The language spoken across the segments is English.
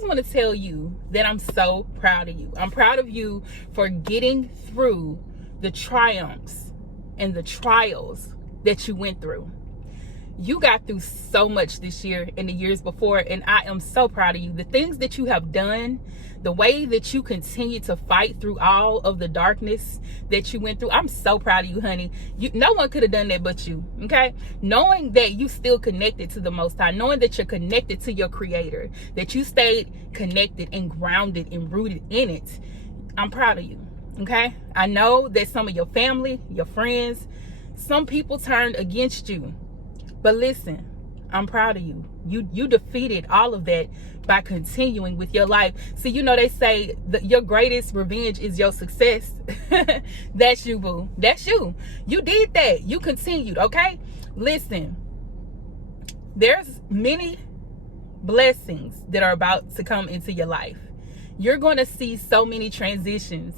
just want to tell you that I'm so proud of you. I'm proud of you for getting through the triumphs and the trials that you went through. You got through so much this year and the years before, and I am so proud of you. The things that you have done, the way that you continue to fight through all of the darkness that you went through, I'm so proud of you, honey. No one could have done that but you, okay? Knowing that you still connected to the Most High, knowing that you're connected to your Creator, that you stayed connected and grounded and rooted in it, I'm proud of you, okay? I know that some of your family, your friends, some people turned against you. But listen, I'm proud of you. You defeated all of that by continuing with your life. See, you know, they say that your greatest revenge is your success. That's you, boo. That's you. You did that. You continued, okay? Listen, there's many blessings that are about to come into your life. You're going to see so many transitions.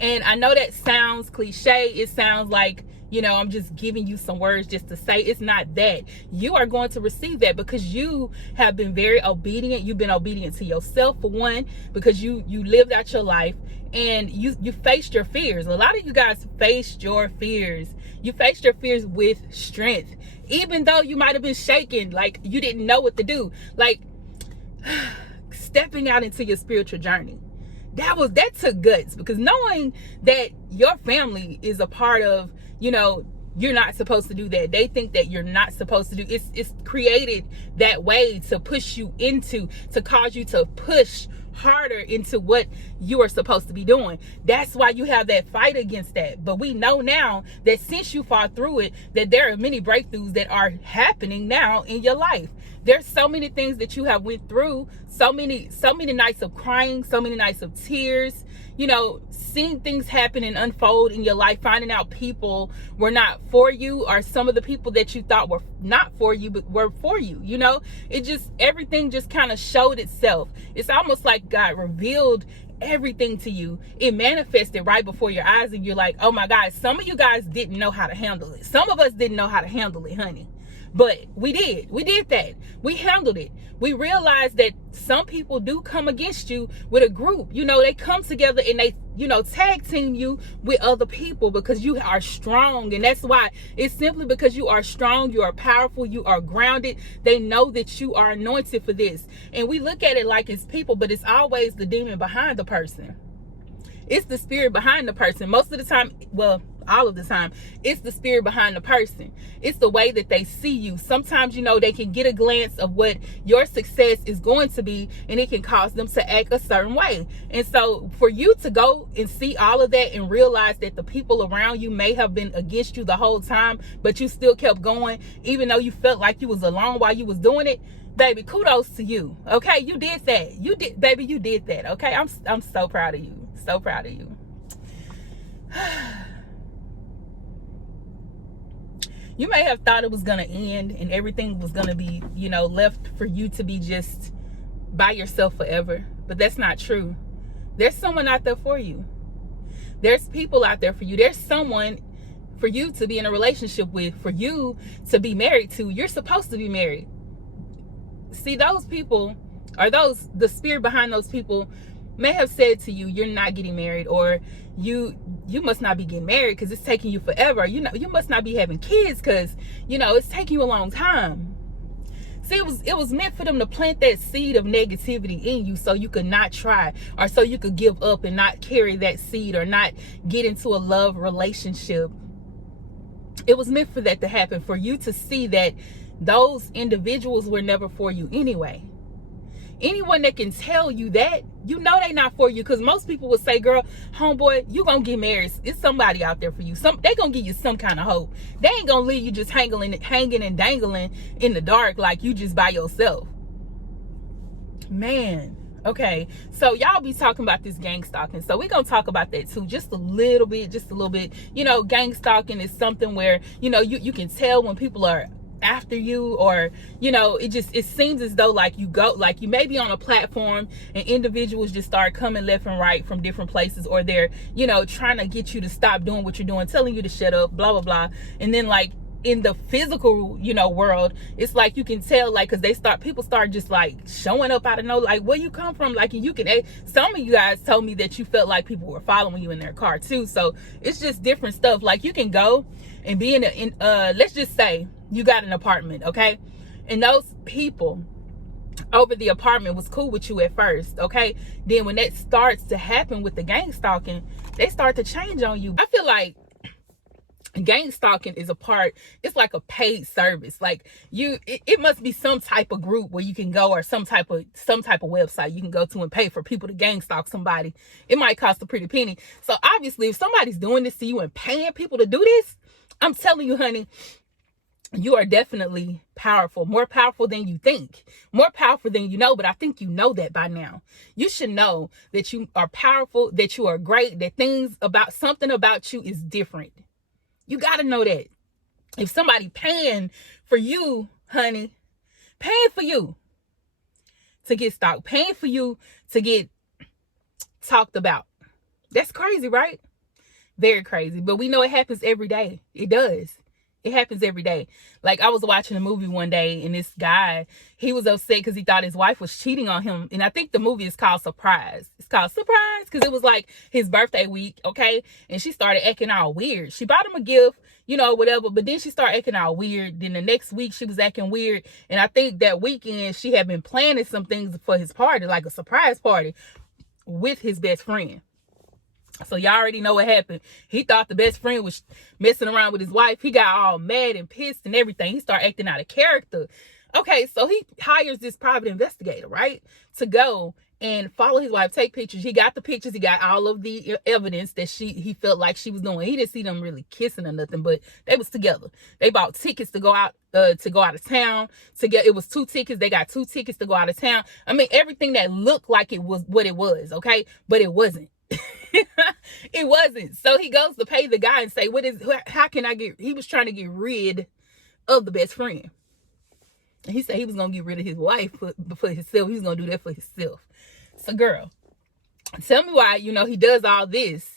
And I know that sounds cliche. It sounds like, you know, I'm just giving you some words just to say. It's not that. You are going to receive that because you have been very obedient. You've been obedient to yourself, for one, because you lived out your life and you faced your fears. A lot of you guys faced your fears. You faced your fears with strength, even though you might have been shaken, like you didn't know what to do. Like stepping out into your spiritual journey. That took guts, because knowing that your family is a part of, you know, you're not supposed to do that. They think that you're not supposed to do. It's created that way to push you into, to cause you to push harder into what you are supposed to be doing. That's why you have that fight against that. But we know now that since you fought through it, that there are many breakthroughs that are happening now in your life. There's so many things that you have went through, so many nights of crying, so many nights of tears, you know, seeing things happen and unfold in your life, finding out people were not for you, or some of the people that you thought were not for you but were for you. You know, everything just kind of showed itself. It's almost like God revealed everything to you. It manifested right before your eyes, and you're like, oh my God, some of you guys didn't know how to handle it. Some of us didn't know how to handle it, honey. But we did that. We handled it. We realized that some people do come against you with a group. You know, they come together and they, you know, tag team you with other people because you are strong. And that's why, it's simply because you are strong, you are powerful, you are grounded. They know that you are anointed for this. And we look at it like it's people, but it's always the demon behind the person. It's the spirit behind the person. Most of the time, well, all of the time, it's the spirit behind the person. It's the way that they see you. Sometimes, you know, they can get a glance of what your success is going to be, and it can cause them to act a certain way. And so for you to go and see all of that and realize that the people around you may have been against you the whole time, but you still kept going, even though you felt like you was alone while you was doing it, baby, kudos to you. Okay, you did that. You did, baby, you did that. Okay, I'm so proud of you. So proud of you. You may have thought it was going to end and everything was going to be, you know, left for you to be just by yourself forever. But that's not true. There's someone out there for you. There's people out there for you. There's someone for you to be in a relationship with, for you to be married to. You're supposed to be married. See, those people, or the spirit behind those people may have said to you, you're not getting married, or you must not be getting married because it's taking you forever. You know, you must not be having kids because, you know, it's taking you a long time. See, it was meant for them to plant that seed of negativity in you so you could not try, or so you could give up and not carry that seed, or not get into a love relationship. It was meant for that to happen, for you to see that those individuals were never for you anyway. Anyone that can tell you that, you know they not for you, because most people would say, girl, homeboy, you gonna get married. It's somebody out there for you. They gonna give you some kind of hope. They ain't gonna leave you just hanging and dangling in the dark like you just by yourself. Man, okay. So y'all be talking about this gang stalking. So we're gonna talk about that too, just a little bit. You know, gang stalking is something where, you know, you can tell when people are after you, or, you know, it seems as though like you may be on a platform and individuals just start coming left and right from different places, or they're, you know, trying to get you to stop doing what you're doing, telling you to shut up, blah blah blah, and then like in the physical, world, it's like you can tell, like, because people start just like showing up out of nowhere, like, where you come from, like, and you can, some of you guys told me that you felt like people were following you in their car too. So it's just different stuff. Like, you can go and be let's just say you got an apartment, okay, and those people over the apartment was cool with you at first, okay, then when that starts to happen with the gang stalking, they start to change on you. I feel like gang stalking is it's like a paid service. Like, it must be some type of group where you can go, or some type of website you can go to and pay for people to gang stalk somebody. It might cost a pretty penny. So obviously, if somebody's doing this to you and paying people to do this, I'm telling you, honey, you are definitely powerful, more powerful than you think, more powerful than you know. But I think you know that by now. You should know that you are powerful, that you are great, that something about you is different. You got to know that. If somebody paying for you, honey, paying for you to get stalked, paying for you to get talked about, that's crazy, right? Very crazy. But we know it happens every day. It does. It happens every day. Like, I was watching a movie one day, and this guy, he was upset because he thought his wife was cheating on him. And I think the movie is called Surprise. It's called Surprise because it was like his birthday week, okay? And she started acting all weird. She bought him a gift, whatever. But then she started acting all weird. Then the next week, she was acting weird. And I think that weekend, she had been planning some things for his party, like a surprise party with his best friend. So y'all already know what happened. He thought the best friend was messing around with his wife. He got all mad and pissed and everything. He started acting out of character. Okay, so he hires this private investigator, right, to go and follow his wife, take pictures. He got the pictures. He got all of the evidence that he felt like she was doing. He didn't see them really kissing or nothing, but they was together. They bought tickets to go out of town. It was 2 tickets. They got 2 tickets to go out of town. I mean, everything that looked like it was what it was, okay, but it wasn't. It wasn't. So he goes to pay the guy and say, how can I he was trying to get rid of the best friend. And he said he was going to get rid of his wife for himself. He was going to do that for himself. So, girl, tell me why, he does all this.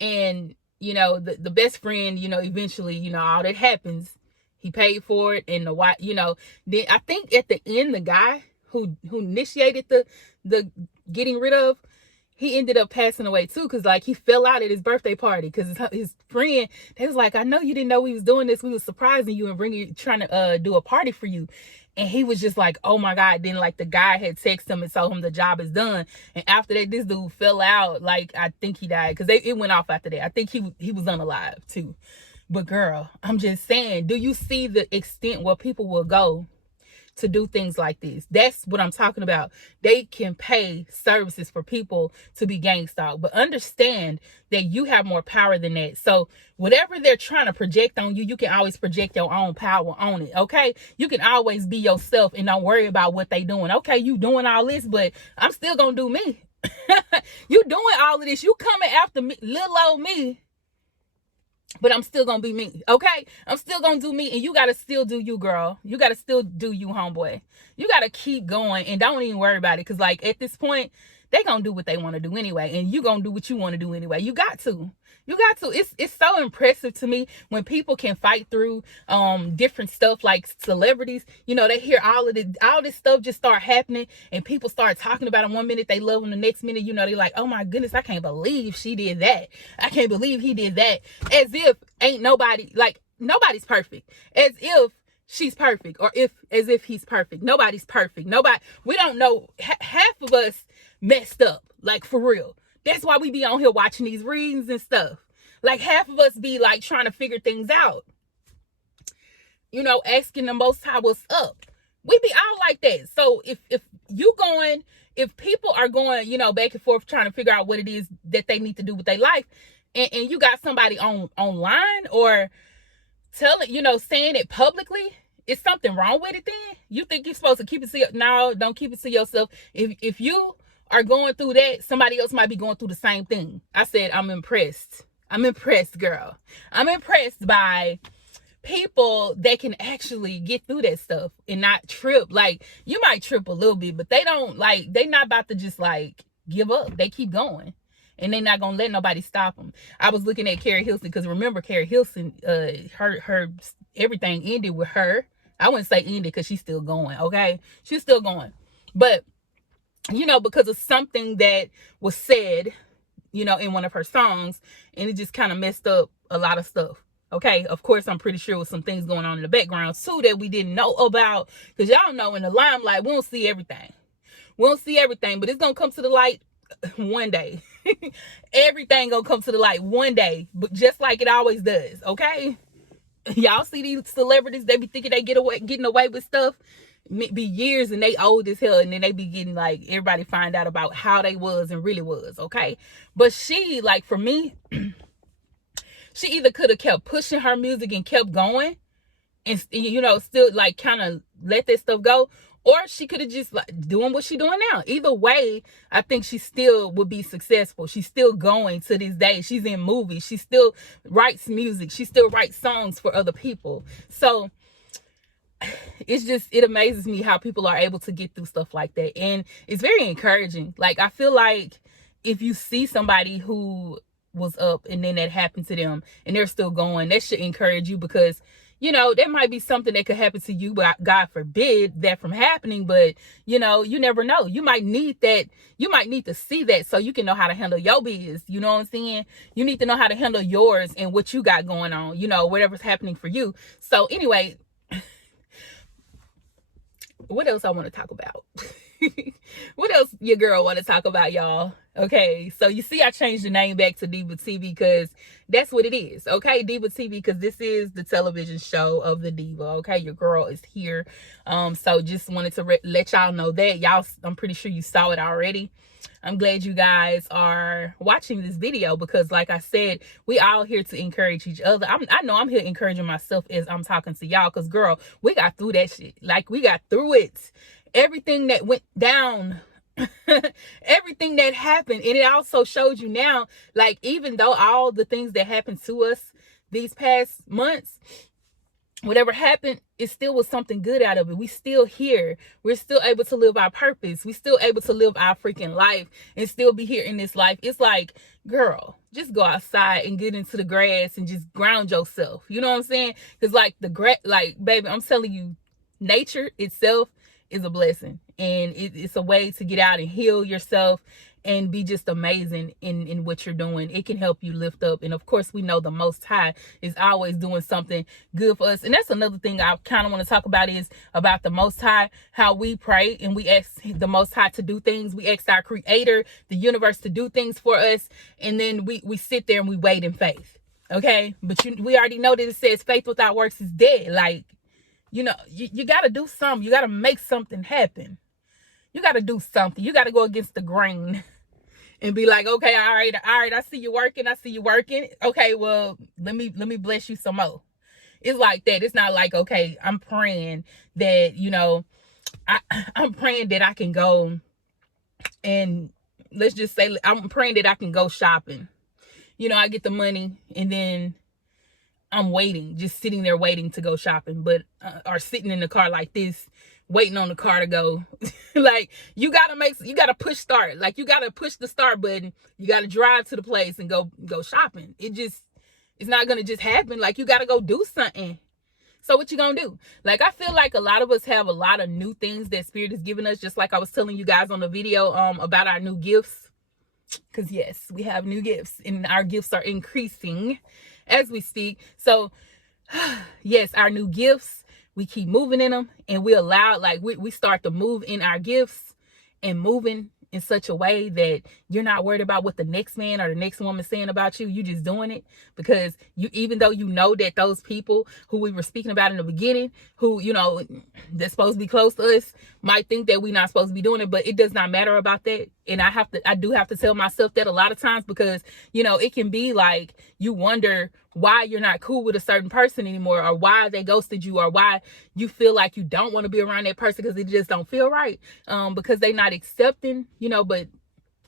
And, the best friend, eventually, all that happens, he paid for it. And the wife, then I think at the end, the guy who initiated the getting rid of, he ended up passing away too, because like he fell out at his birthday party because his friend, they was like, I know you didn't know we was doing this. We was surprising you and trying to do a party for you. And he was just like, oh my God. Then like the guy had texted him and told him the job is done. And after that, this dude fell out. Like, I think he died because it went off after that. I think he was unalive too. But girl, I'm just saying, do you see the extent where people will go to do things like this? That's what I'm talking about. They can pay services for people to be gang stalked, but understand that you have more power than that. So whatever they're trying to project on you, you can always project your own power on it, okay? You can always be yourself and don't worry about what they doing. Okay, you doing all this, but I'm still gonna do me. You doing all of this, you coming after me, little old me, but I'm still gonna be me, okay? I'm still gonna do me, and you gotta still do you, girl. You gotta still do you, homeboy. You gotta keep going, and don't even worry about it, because like at this point, they gonna do what they want to do anyway, and you gonna do what you want to do anyway. You got to. It's so impressive to me when people can fight through different stuff, like celebrities. They hear all this stuff just start happening, and people start talking about it. 1 minute they love them, the next minute, they're like, oh my goodness, I can't believe she did that. I can't believe he did that. As if ain't nobody, like, nobody's perfect. As if she's perfect, or as if he's perfect. Nobody's perfect. We don't know. Half of us messed up, like, for real. That's why we be on here watching these readings and stuff. Like, half of us be like trying to figure things out, asking the Most High what's up. We be all like that. So if people are going, back and forth trying to figure out what it is that they need to do with their life, and you got somebody online or saying it publicly, is something wrong with it then? You think you're supposed to keep it to yourself? No, don't keep it to yourself. If you are going through that, somebody else might be going through the same thing. I said, I'm impressed. I'm impressed, girl. I'm impressed by people that can actually get through that stuff and not trip. Like, you might trip a little bit, but they don't, like, they not about to just like give up. They keep going. and they're not gonna let nobody stop them. I was looking at Carrie Hilson, because remember Carrie Hilson, her everything ended with her. I wouldn't say ended because she's still going, okay? She's still going. But, you know, because of something that was said, you know, in one of her songs, and it just kind of messed up a lot of stuff. Okay, of course, I'm pretty sure with some things going on in the background too that we didn't know about, because y'all know in the limelight, we don't see everything. We don't see everything, but it's going to come to the light one day. Everything going to come to the light one day, but just like it always does, okay? Y'all see these celebrities, they be thinking they getting away with stuff. Be years and they old as hell, and then they be getting, like, everybody find out about how they was and really was, okay? But she, like, for me, she either could have kept pushing her music and kept going and, you know, still, like, kind of let that stuff go, or she could have just, like, doing what she doing now. Either way, I think she still would be successful. She's still going to this day. She's in movies. She still writes music. She still writes songs for other people. So it's just, it amazes me how people are able to get through stuff like that. And it's very encouraging. Like, I feel like if you see somebody who was up and then that happened to them and they're still going, that should encourage you, because, you know, there might be something that could happen to you, but God forbid that from happening. But, you know, you never know. You might need that. You might need to see that so you can know how to handle your business. You know what I'm saying? You need to know how to handle yours and what you got going on, you know, whatever's happening for you. So anyway, what else I want to talk about? What else your girl want to talk about, y'all? Okay, so you see I changed the name back to DivaTV because that's what it is. Okay, DivaTV, because this is the television show of the diva. Okay, your girl is here. So just wanted to let y'all know that. Y'all, I'm pretty sure you saw it already. I'm glad you guys are watching this video, because like I said, we all here to encourage each other. I know I'm here encouraging myself as I'm talking to y'all, because girl, we got through that shit. Like, we got through it. Everything that went down, everything that happened. And it also showed you now, like, even though all the things that happened to us these past months, whatever happened, it still was something good out of it. We still here. We're still able to live our purpose. We still able to live our freaking life and still be here in this life. It's like, girl, just go outside and get into the grass and just ground yourself. You know what I'm saying? Because like like, baby, I'm telling you, nature itself is a blessing, and it's a way to get out and heal yourself and be just amazing in what you're doing. It can help you lift up. And of course, we know the Most High is always doing something good for us. And that's another thing I kind of want to talk about, is about the Most High, how we pray and we ask the Most High to do things. We ask our Creator, the universe, to do things for us, and then we sit there and we wait in faith. Okay, but we already know that it says faith without works is dead. Like, you know, you got to do something. You got to make something happen. You got to do something. You got to go against the grain and be like, okay, all right, I see you working. Okay, well, let me bless you some more. It's like that. It's not like, okay, I'm praying that, you know, I'm praying that I can go, and let's just say I'm praying that I can go shopping. You know, I get the money and then I'm waiting, just sitting there waiting to go shopping, but or sitting in the car like this, waiting on the car to go. Like, you gotta push start. Like, you gotta push the start button. You gotta drive to the place and go shopping. It's not gonna just happen. Like, you gotta go do something. So what you gonna do? Like, I feel like a lot of us have a lot of new things that Spirit is giving us, just like I was telling you guys on the video about our new gifts. Because yes, we have new gifts, and our gifts are increasing as we speak. So yes, our new gifts, we keep moving in them, and we allow, like, we start to move in our gifts and moving in such a way that you're not worried about what the next man or the next woman is saying about you. You just doing it because you, even though you know that those people who we were speaking about in the beginning, who, you know, that's supposed to be close to us, might think that we're not supposed to be doing it, but it does not matter about that. And I do have to tell myself that a lot of times, because, you know, it can be like you wonder why you're not cool with a certain person anymore, or why they ghosted you, or why you feel like you don't want to be around that person because it just don't feel right, because they're not accepting, you know. But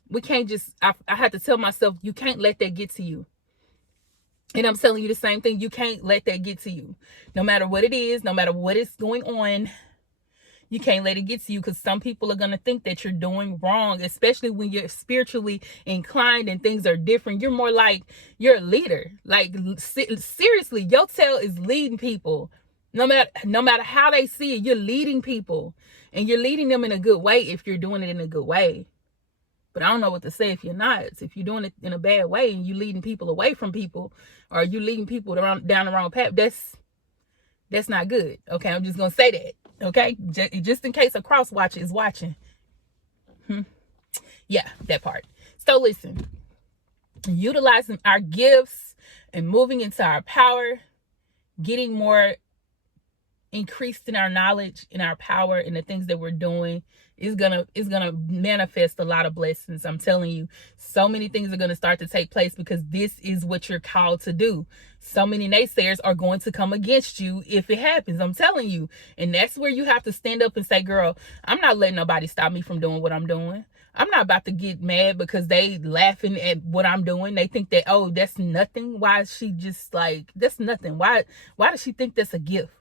we can't just, I had to tell myself, you can't let that get to you. And I'm telling you the same thing. You can't let that get to you. No matter what it is, no matter what is going on, You can't let it get to you, because some people are going to think that you're doing wrong, especially when you're spiritually inclined and things are different. You're more like you're a leader. Like, seriously, your tail is leading people. No matter how they see it, you're leading people, and you're leading them in a good way if you're doing it in a good way. But I don't know what to say if you're not. If you're doing it in a bad way and you're leading people away from people, or you leading people down the wrong path, that's not good. Okay, I'm just gonna say that. Okay, just in case a cross watcher is watching. Yeah, that part. So listen, utilizing our gifts and moving into our power, getting more increased in our knowledge, in our power, in the things that we're doing, is gonna manifest a lot of blessings. I'm telling you, so many things are gonna start to take place, because this is what you're called to do. So many naysayers are going to come against you if it happens. I'm telling you. And that's where you have to stand up and say, girl, I'm not letting nobody stop me from doing what I'm doing. I'm not about to get mad because they laughing at what I'm doing. They think that, oh, that's nothing. Why is she just like, that's nothing? Why does she think that's a gift?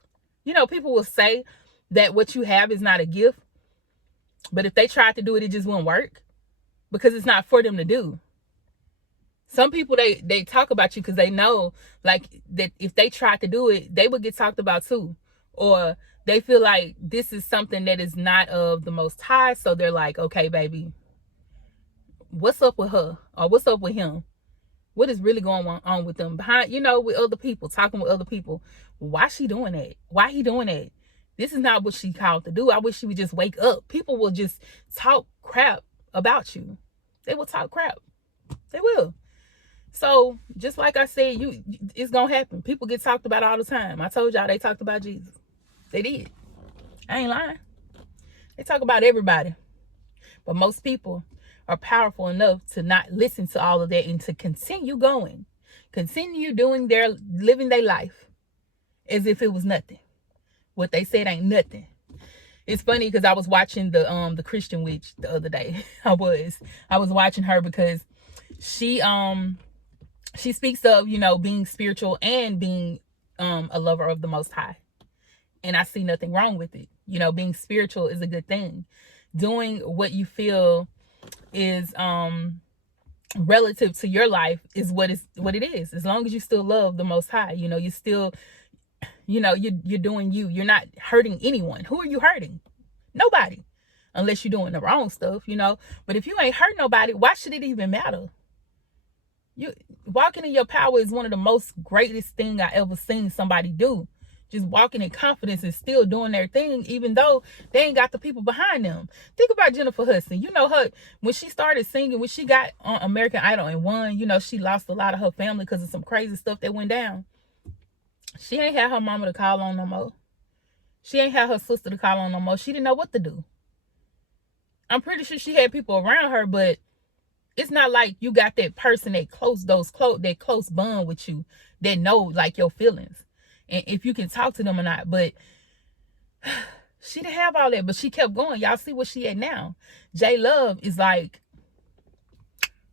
You know, people will say that what you have is not a gift, but if they tried to do it, it just wouldn't work, because it's not for them to do. Some people, they talk about you because they know, like, that if they tried to do it, they would get talked about too. Or they feel like this is something that is not of the Most High. So they're like, okay, baby, what's up with her? Or what's up with him? What is really going on with them behind, with other people, talking with other people? Why she doing that? Why he doing that? This is not what she called to do. I wish she would just wake up. People will just talk crap about you. They will talk crap. They will. So just like I said, it's going to happen. People get talked about all the time. I told y'all they talked about Jesus. They did. I ain't lying. They talk about everybody. But most people are powerful enough to not listen to all of that and to continue going. Continue living their life as if it was nothing. What they said ain't nothing. It's funny because I was watching the Christian witch the other day. I was watching her because she speaks of, being spiritual and being a lover of the Most High. And I see nothing wrong with it. Being spiritual is a good thing. Doing what you feel is relative to your life is what it is. As long as you still love the Most High, you still, you're doing you. You're not hurting anyone. Who are you hurting? Nobody. Unless you're doing the wrong stuff, But if you ain't hurt nobody, why should it even matter? You walking in your power is one of the most greatest thing I ever seen somebody do. Just walking in confidence and still doing their thing, even though they ain't got the people behind them. Think about Jennifer Hudson. Her, when she started singing, when she got on American Idol and won, she lost a lot of her family because of some crazy stuff that went down. She ain't had her mama to call on no more. She ain't had her sister to call on no more. She didn't know what to do. I'm pretty sure she had people around her, but it's not like you got that person that close bond with you that know like your feelings. And if you can talk to them or not. But she didn't have all that, but she kept going. Y'all see what she at now. J Love is like,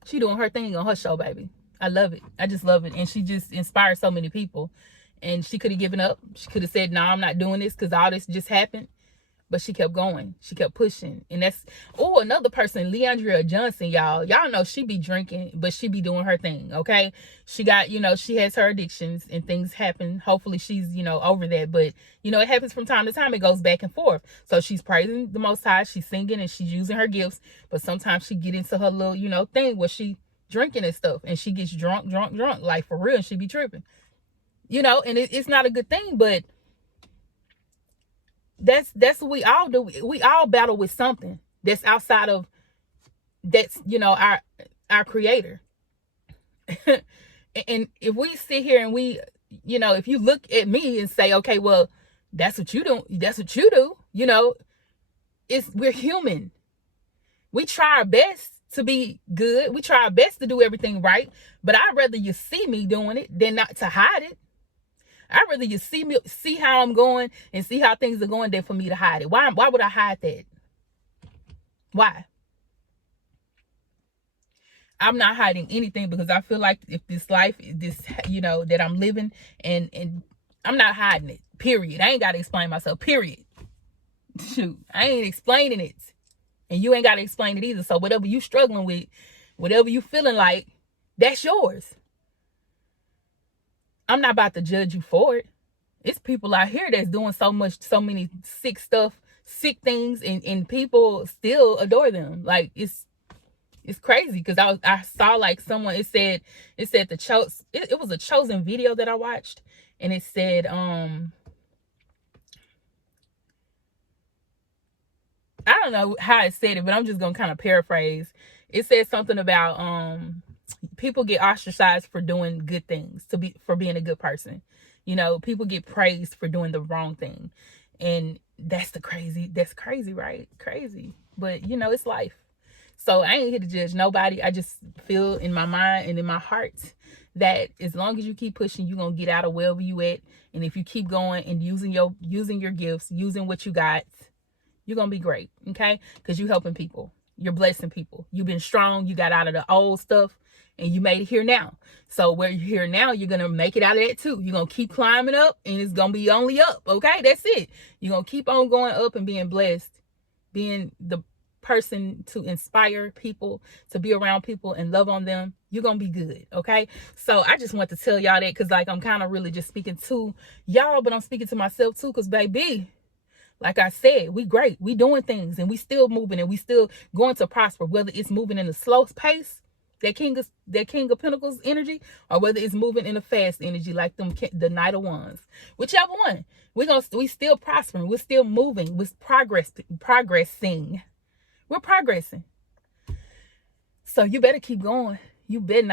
she doing her thing on her show, baby. I love it. I just love it. And she just inspires so many people. And she could have given up. She could have said, no, I'm not doing this because all this just happened. But she kept going. She kept pushing. And that's, another person, Leandria Johnson, y'all. Y'all know she be drinking, but she be doing her thing, okay? She got, she has her addictions and things happen. Hopefully she's, over that. But, it happens from time to time. It goes back and forth. So she's praising the Most High. She's singing and she's using her gifts. But sometimes she get into her little, thing where she drinking and stuff. And she gets drunk. Like, for real. And she be tripping. And it's not a good thing, but that's what we all do. We all battle with something that's outside of our creator. And if we sit here and we, if you look at me and say, okay, well, that's what you do, we're human. We try our best to be good. We try our best to do everything right, but I'd rather you see me doing it than not to hide it. I'd rather you see how I'm going and see how things are going than for me to hide it. Why would I hide that? Why? I'm not hiding anything because I feel like if this life, that I'm living and I'm not hiding it, period. I ain't got to explain myself, period. Shoot, I ain't explaining it. And you ain't got to explain it either. So whatever you struggling with, whatever you feeling like, that's yours. I'm not about to judge you for it. It's people out here that's doing so many sick stuff, sick things, and people still adore them. Like it's crazy. Because I saw like someone, it said it was a Chosen video that I watched, and it said I don't know how it said it, but I'm just gonna kind of paraphrase. It said something about people get ostracized for doing good things, for being a good person. You know, people get praised for doing the wrong thing. And that's crazy, right? Crazy. But you know, it's life. So I ain't here to judge nobody. I just feel in my mind and in my heart that as long as you keep pushing, you're gonna get out of wherever you at. And if you keep going and using your gifts, using what you got, you're gonna be great. Okay? Because you're helping people. You're blessing people. You've been strong. You got out of the old stuff and you made it here now. So where you're here now, you're gonna make it out of that too. You're gonna keep climbing up, and it's gonna be only up. Okay? That's it. You're gonna keep on going up and being blessed, being the person to inspire people, to be around people and love on them. You're gonna be good. Okay? So I just want to tell y'all that, because like I'm kind of really just speaking to y'all, but I'm speaking to myself too, because baby, like I said, we great. We doing things, and we still moving, and we still going to prosper, whether it's moving in a slow pace, that King of Pentacles energy, or whether it's moving in a fast energy like the Knight of Wands. Whichever one. We still prospering. We're still moving. We're progressing. We're progressing. So you better keep going. You better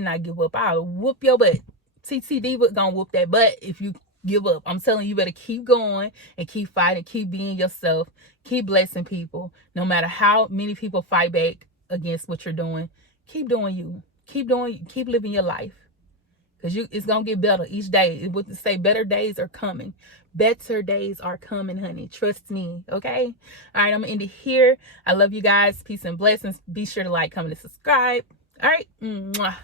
not give up. I'll whoop your butt. TT Diva gonna whoop that butt if you give up. I'm telling you, better keep going and keep fighting, keep being yourself, keep blessing people. No matter how many people fight back against what you're doing, keep doing you. Keep living your life. Because it's gonna get better each day. It would say better days are coming. Better days are coming, honey. Trust me. Okay? All right, I'm gonna end it here. I love you guys. Peace and blessings. Be sure to like, comment, and subscribe. All right. Mwah.